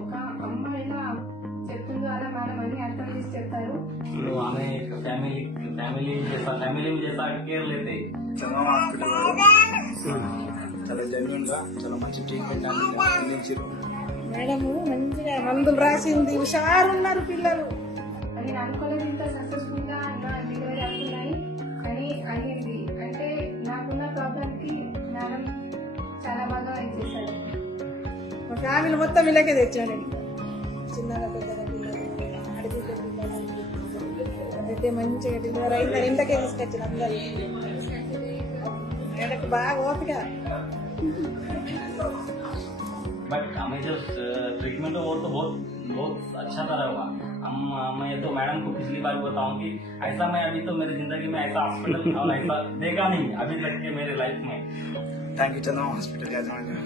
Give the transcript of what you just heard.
ఒక అమ్మాయిలా చెప్తుందో అలా మేడం అన్ని అర్థం చేసి చెప్తారు. हमें फैमिली में जैसा केयर लेते చందమామ హాస్పిటల్ చాలా జెన్యున్ గా చాలా మంచి ట్రీట్మెంట్ అందించారు. మేడము మంచిగా మందులు రాసింది, హుషారున్నారు పిల్లలు. నేను అనుకోలేదు ఇంత సక్సెస్ఫుల్ గా నా డెలివరీ అవుతున్నాయి కానీ అయ్యింది. అంటే నాకున్న ప్రాబ్లం కి మేడం చాలా బాగా చేశారు. మా ఫ్యామిలీ మొత్తం ఇలాగే తెచ్చాను. చిన్నగా పెద్దగా పిల్లలు, ఆడబిడ్డ పిల్లలు అయితే మంచిగా డెలివరీ అయింది. ఇంతకే తీసుకొచ్చిన అందరూ మేడకు బాగా ఓపిక. बट हमें जो ट्रीटमेंट है वो तो बहुत अच्छा तरह हुआ. मैं तो मैडम को पिछली बार बताऊं कि ऐसा मैं अभी तो मेरी जिंदगी में ऐसा हॉस्पिटल और ऐसा देखा नहीं अभी तक के मेरे लाइफ में. థ్యాంక్ యూ చందమామ హాస్పిటల్ యాజమాన్యం.